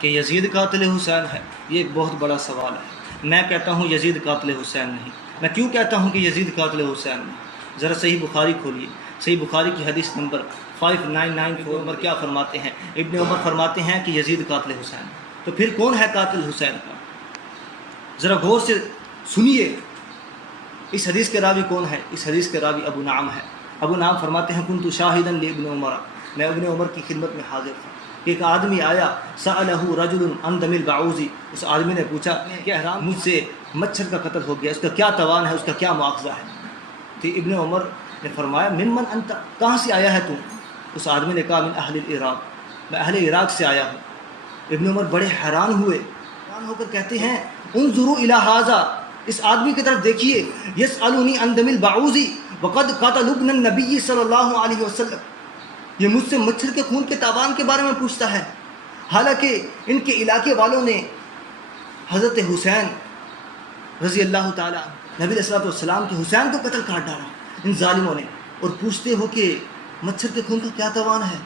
کہ یزید قاتل حسین ہے؟ یہ ایک بہت بڑا سوال ہے۔ میں کہتا ہوں یزید قاتل حسین نہیں۔ میں کیوں کہتا ہوں کہ یزید قاتل حسین نہیں؟ ذرا صحیح بخاری کھولیے، صحیح بخاری کی حدیث نمبر 5994 عمر کیا فرماتے ہیں؟ ابن عمر فرماتے ہیں کہ یزید قاتل حسین۔ تو پھر کون ہے قاتل حسین کا؟ ذرا غور سے سنیے، اس حدیث کے راوی کون ہے؟ اس حدیث کے راوی ابو نعم ہے۔ ابو نعم فرماتے ہیں کنت شاہدا لابن عمر، میں ابن عمر کی خدمت میں حاضر تھا کہ ایک آدمی آیا، سألہ رجل عن دم البعوض، اس آدمی نے پوچھا کہ احرام مجھ سے مچھر کا قتل ہو گیا، اس کا کیا توان ہے، اس کا کیا مواخذہ ہے؟ تو ابن عمر نے فرمایا ممن انت، کہاں سے آیا ہے تو؟ اس آدمی نے کہا من اہل العراق، میں اہل عراق سے آیا ہوں۔ ابن عمر بڑے حیران ہوئے، حیران ہو کر کہتے ہیں انظروا الی ھذا، اس آدمی کی طرف دیکھیے، یسألنی عن دم البعوض وقد قتل ابن النبی صلی اللہ علیہ وسلم، یہ مجھ سے مچھر کے خون کے تاوان کے بارے میں پوچھتا ہے، حالانکہ ان کے علاقے والوں نے حضرت حسین رضی اللہ تعالیٰ نبی علیہ الصلوۃ والسلام کے حسین کو قتل کاٹ ڈالا ان ظالموں نے، اور پوچھتے ہو کہ مچھر کے خون کا کیا توان ہے؟